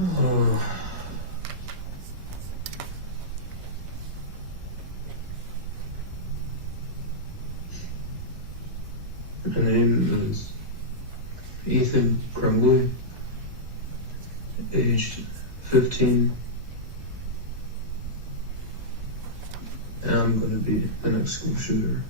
Oh. My name is Ethan Crumbly, aged 15, and I'm going to be the next school shooter.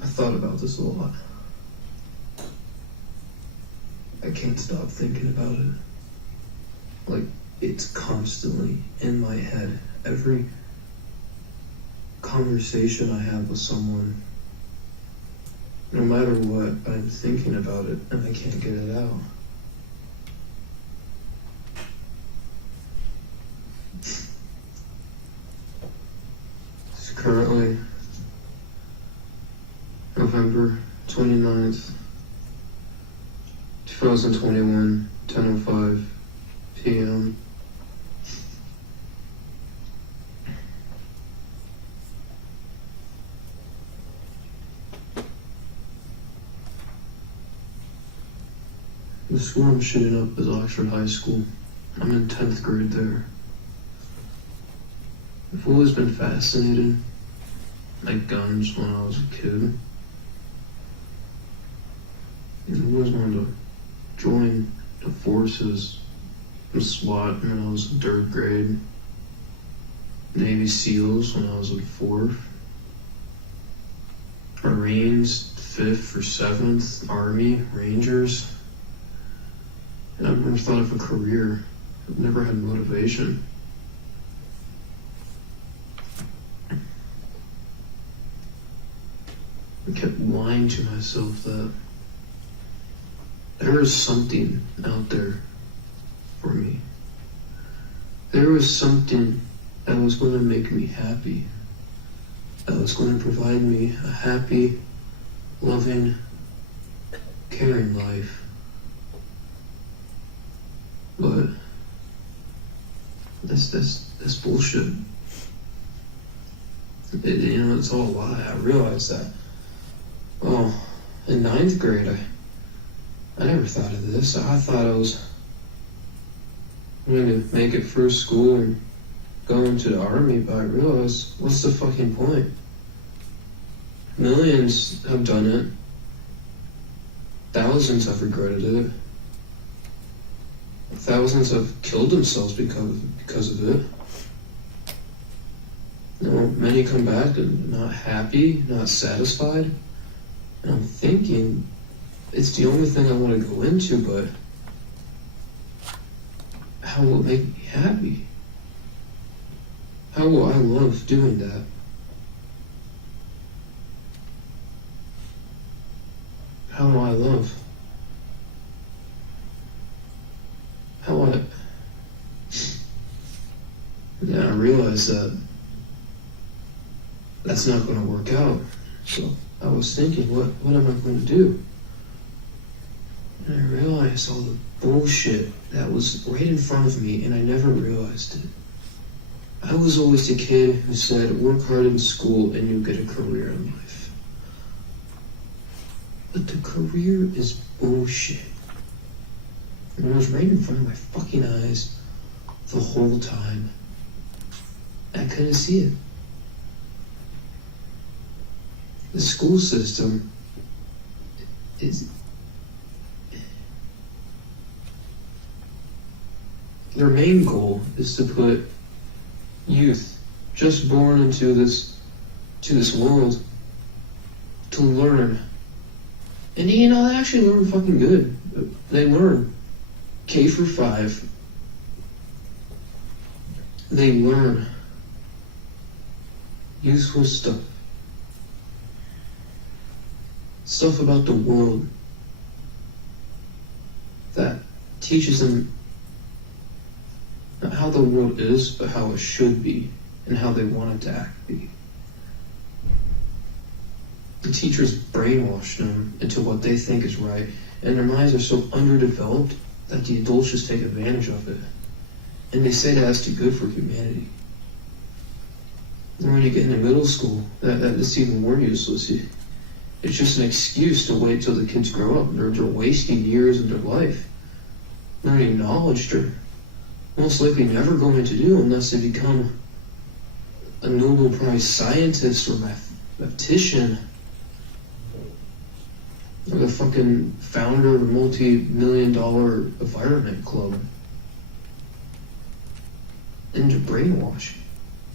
I thought about this a lot. I can't stop thinking about it. Like, it's constantly in my head. Every conversation I have with someone, no matter what, I'm thinking about it and I can't get it out. It's currently November 29th, 2021, 10:05 p.m. The school I'm shooting up is Oxford High School. I'm in 10th grade there. I've always been fascinated by guns when I was a kid. I always wanted to join the forces and SWAT when I was in 3rd grade. Navy SEALs when I was in 4th. Marines, 5th or 7th. Army, Rangers. And I've never thought of a career. I've never had motivation. I kept lying to myself that there was something out there for me. There was something that was going to make me happy. That was going to provide me a happy, loving, caring life. But that's bullshit. It's all a lie. I realized that. Well, in 9th grade, I never thought of this. I thought I was going to make it through school and go into the army, but I realized, what's the fucking point? Millions have done it. Thousands have regretted it. Thousands have killed themselves because of it. Many come back and not happy, not satisfied. And I'm thinking, it's the only thing I want to go into, but how will it make me happy? How will I love doing that? How will I love? And I realized that that's not going to work out. So I was thinking, what am I going to do? And I realized all the bullshit that was right in front of me, and I never realized it. I was always the kid who said, work hard in school and you'll get a career in life. But the career is bullshit. And it was right in front of my fucking eyes the whole time. I couldn't see it. The school system is... Their main goal is to put youth just born into this world to learn. And they actually learn fucking good. They learn K for 5. They learn useful stuff. Stuff about the world that teaches them not how the world is, but how it should be, and how they want it to be. The teachers brainwash them into what they think is right, and their minds are so underdeveloped that the adults just take advantage of it. And they say that that's too good for humanity. And when you get into middle school, that's even more useless. It's just an excuse to wait till the kids grow up. They're wasting years of their life learning knowledge they're most likely never going to do unless they become a Nobel Prize scientist or mathematician or the fucking founder of a multi-million-dollar environment club. And they're brainwashing.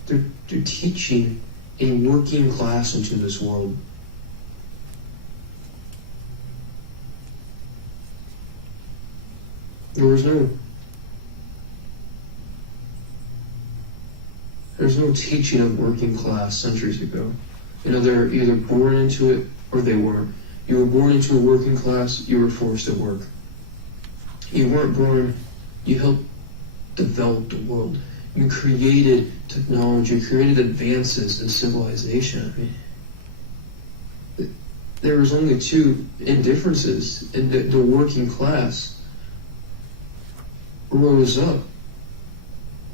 They're teaching a working class into this world. There's no teaching of working class centuries ago. They're either born into it or they weren't. You were born into a working class, you were forced to work. You weren't born, you helped develop the world. You created technology, you created advances in civilization. There was only two indifferences, and the working class rose up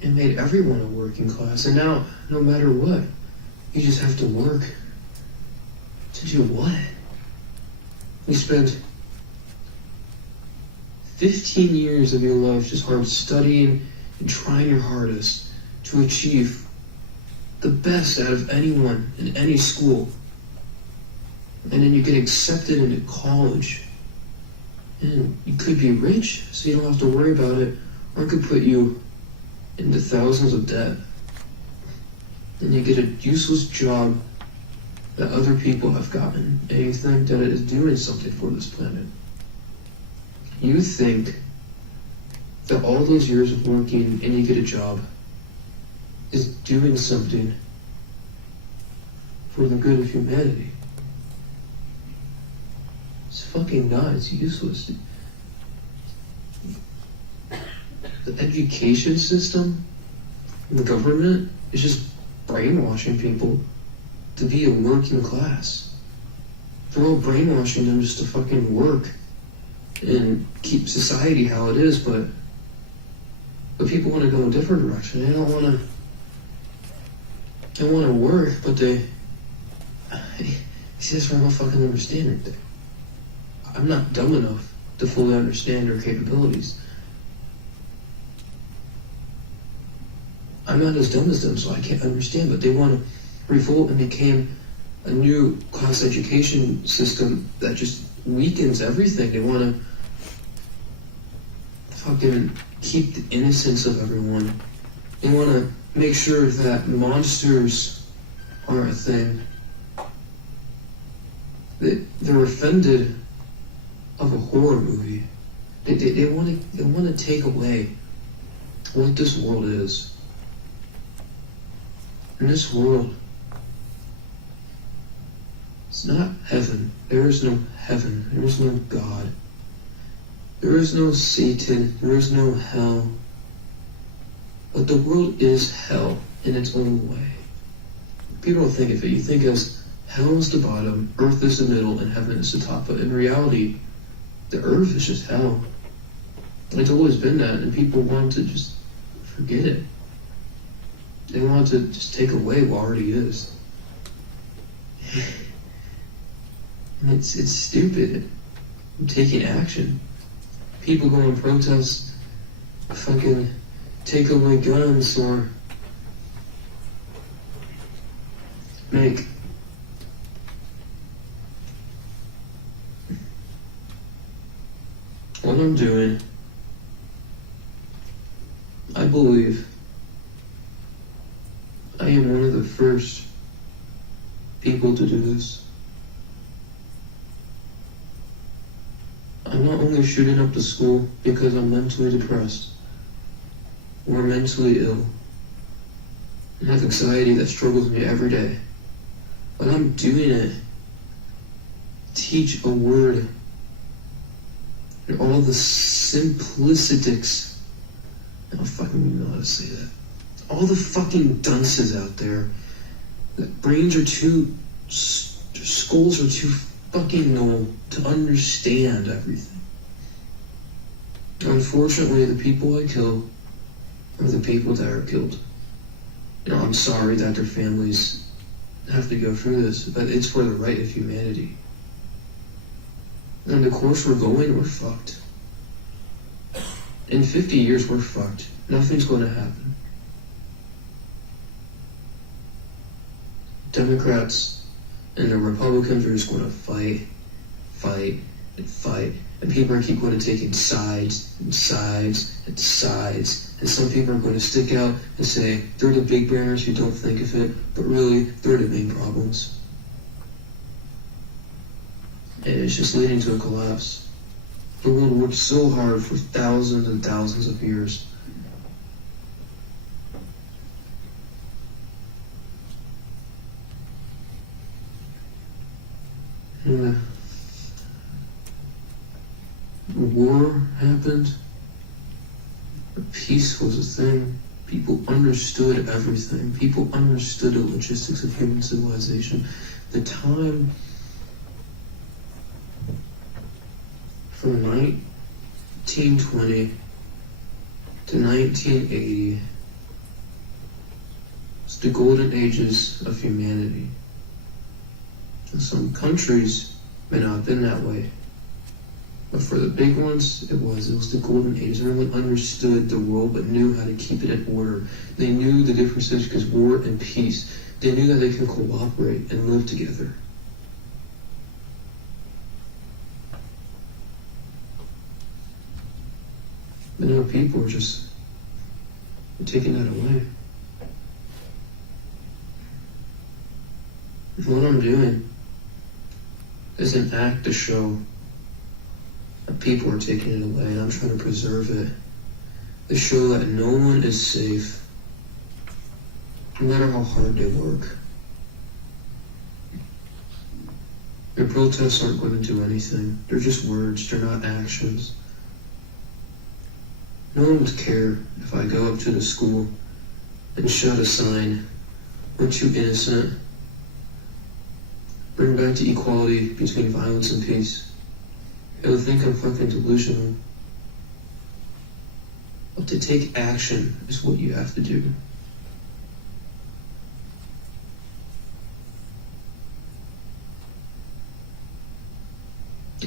and made everyone a working class. And now, no matter what, you just have to work. To do what? You spend 15 years of your life just hard studying and trying your hardest to achieve the best out of anyone in any school. And then you get accepted into college. And you could be rich, so you don't have to worry about it, or it could put you into thousands of debt. And you get a useless job that other people have gotten, and you think that it is doing something for this planet. You think that all those years of working and you get a job is doing something for the good of humanity. It's fucking not. It's useless. The education system and the government is just brainwashing people to be a working class. They're all brainwashing them just to fucking work and keep society how it is, but people want to go in a different direction. They don't want to work, but see, that's where I don't fucking understand it. I'm not dumb enough to fully understand their capabilities. I'm not as dumb as them, so I can't understand, but they want to revolt and become a new class education system that just weakens everything. They want to fucking keep the innocence of everyone. They want to make sure that monsters aren't a thing. They're offended of a horror movie. They want to take away what this world is. In this world, it's not heaven. There is no heaven. There is no God. There is no Satan. There is no hell. But the world is hell in its own way. People don't think of it. You think as hell is the bottom, earth is the middle, and heaven is the top. But in reality, the earth is just hell. It's always been that, and people want to just forget it. They want to just take away what already is. And it's stupid. I'm taking action. People go and protest, fucking take away guns, or make what I'm doing. I believe I am one of the first people to do this. I'm not only shooting up the school because I'm mentally depressed or mentally ill and have anxiety that struggles me every day, but I'm doing it to teach a word and all the simplicities. I don't fucking even know how to say that. All the fucking dunces out there, that brains are too, their skulls are too fucking null to understand everything. Unfortunately, the people I kill are the people that are killed. I'm sorry that their families have to go through this, but it's for the right of humanity. And the course we're going, we're fucked. In 50 years, we're fucked. Nothing's going to happen. Democrats and the Republicans are just going to fight, and people are keep going to take sides, and some people are going to stick out and say they're the big brainers who don't think of it, but really, they're the main problems. And it's just leading to a collapse. The world worked so hard for thousands and thousands of years. And war happened. Peace was a thing. People understood everything. People understood the logistics of human civilization. The time from 1920 to 1980 was the golden ages of humanity. And some countries may not have been that way. But for the big ones, it was the golden age. Everyone understood the world but knew how to keep it in order. They knew the differences because war and peace. They knew that they could cooperate and live together. But now people are just taking that away. And what I'm doing is an act to show that people are taking it away, and I'm trying to preserve it. To show that no one is safe, no matter how hard they work. Their protests aren't going to do anything. They're just words, they're not actions. No one would care if I go up to the school and shout a sign, "We're too innocent. Bring back the equality between violence and peace." They would think I'm fucking delusional. But to take action is what you have to do.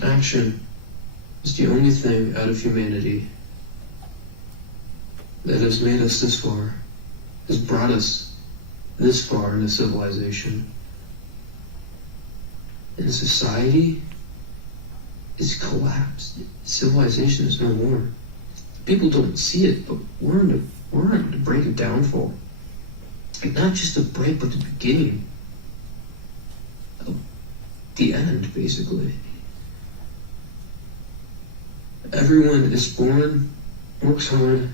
Action is the only thing out of humanity that has made us this far, has brought us this far in a civilization. And society is collapsed. Civilization is no more. People don't see it, but we're on the brink of downfall. Like not just the break, but the beginning of the end, basically. Everyone is born, works hard,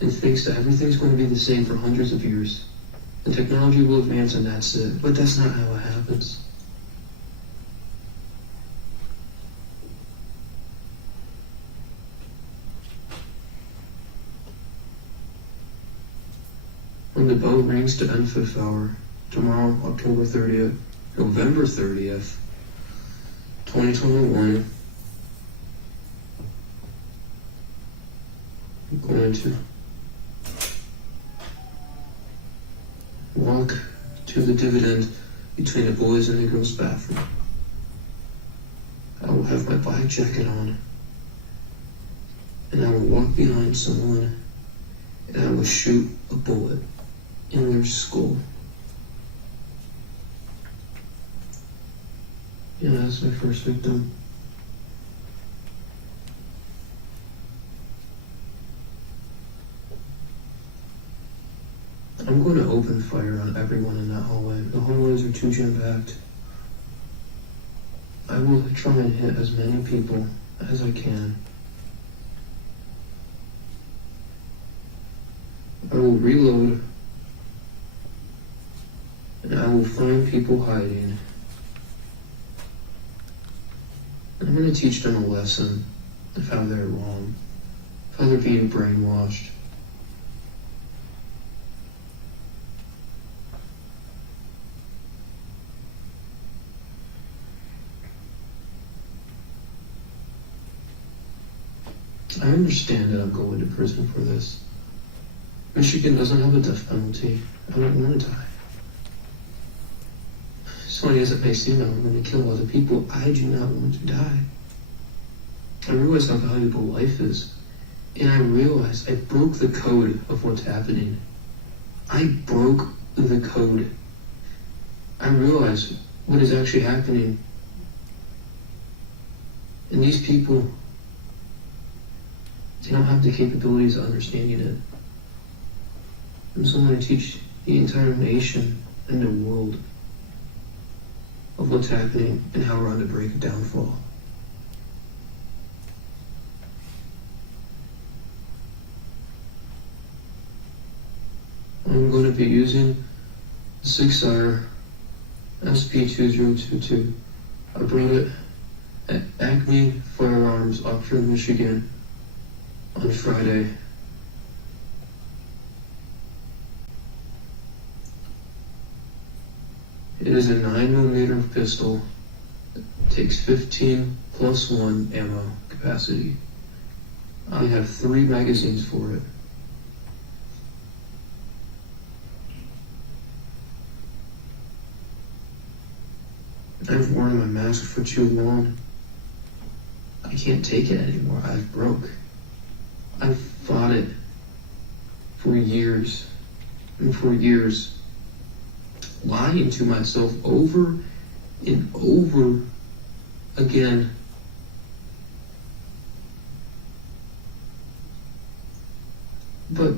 and thinks that everything's going to be the same for hundreds of years. And technology will advance and that's it. But that's not how it happens. When the bell rings to end fifth hour, tomorrow, October 30th, November 30th, 2021, I'm going to walk to the dividend between the boys and the girls' bathroom. I will have my black jacket on, and I will walk behind someone, and I will shoot a bullet in their skull. Yeah, that's my first victim. I'm going to open fire on everyone in that hallway. The hallways are too jam-packed. I will try and hit as many people as I can. I will reload, and I will find people hiding. I'm going to teach them a lesson of how they're wrong, of how they're being brainwashed. I understand that I'm going to prison for this. Michigan doesn't have a death penalty. I don't want to die. As funny as it may seem, I'm going to kill other people. I do not want to die. I realize how valuable life is. And I realize I broke the code of what's happening. I broke the code. I realize what is actually happening. And these people, they don't have the capabilities of understanding it. And so I'm going to teach the entire nation and the world of what's happening and how we're on the brink of downfall. I'm going to be using the 6R SP2022. I brought it at Acme Firearms, Oxford, Michigan on Friday. It is a 9mm pistol. It takes 15 plus 1 ammo capacity. I have 3 magazines for it. I've worn my mask for too long. I can't take it anymore. I've broke. I've fought it for years and for years, lying to myself over and over again. But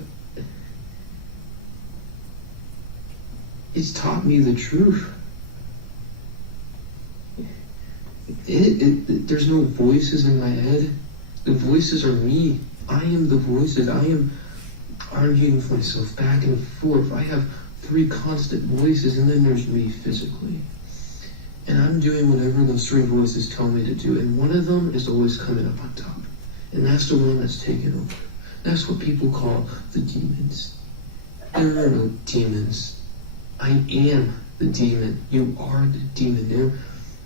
it's taught me the truth. There's no voices in my head. The voices are me. I am the voices. I am arguing with myself back and forth. I have 3 constant voices, and then there's me physically. And I'm doing whatever those 3 voices tell me to do, and one of them is always coming up on top. And that's the one that's taken over. That's what people call the demons. There are no demons. I am the demon. You are the demon.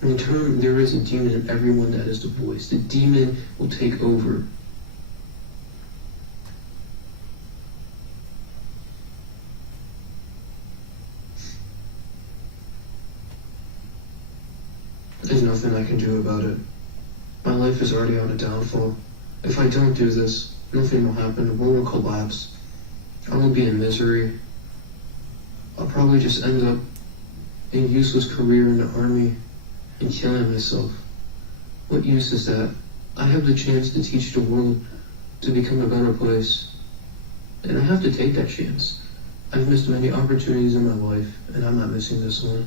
There is a demon in everyone that is the voice. The demon will take over. There's nothing I can do about it. My life is already on a downfall. If I don't do this, nothing will happen. The world will collapse. I will be in misery. I'll probably just end up in a useless career in the army and killing myself. What use is that? I have the chance to teach the world to become a better place. And I have to take that chance. I've missed many opportunities in my life, and I'm not missing this one.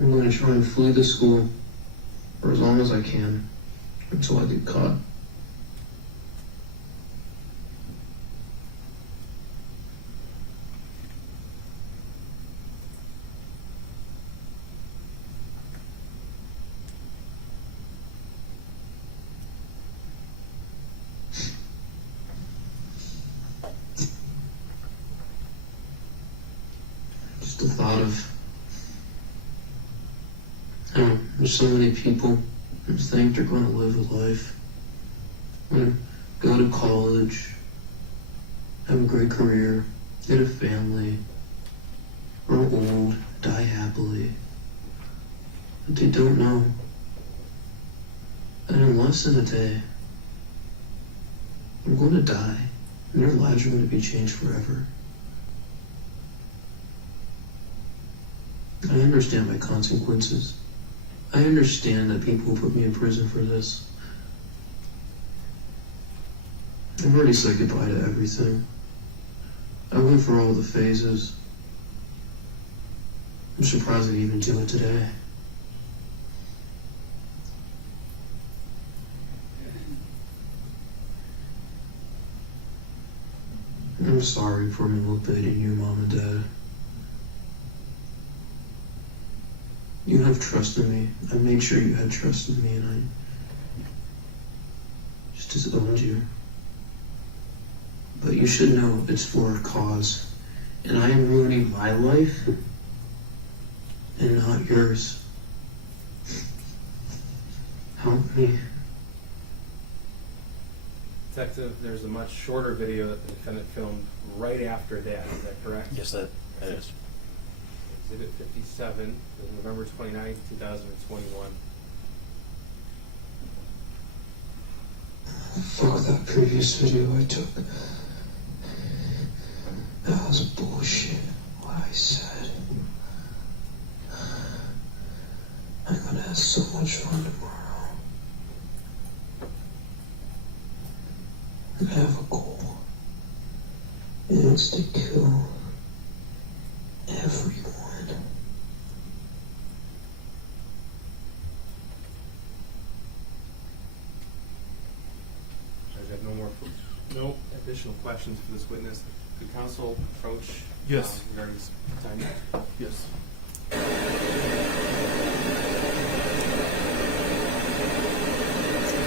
I'm going to try and flee the school for as long as I can until I get caught. Just the thought of there's so many people who think they're going to live a life, go to college, have a great career, get a family, grow old, die happily. But they don't know that in less than a day, I'm going to die, and their lives are going to be changed forever. I understand my consequences. I understand that people put me in prison for this. I've already said goodbye to everything. I went for all the phases. I'm surprised I even do it today. I'm sorry for manipulating you, Mom and Dad. You have trust in me. I made sure you had trust in me, and I just disowned you. But you should know it's for a cause. And I am ruining my life and not yours. Help me. Detective, there's a much shorter video that the defendant filmed right after that. Is that correct? Yes, that is. Exhibit 57, November 29th, 2021. Fuck that previous video I took. That was bullshit. What I said. I'm gonna have so much fun tomorrow. I have a goal. And it's to kill everyone. I have no additional questions for this witness. Could counsel approach Yes. regarding this time? Yes.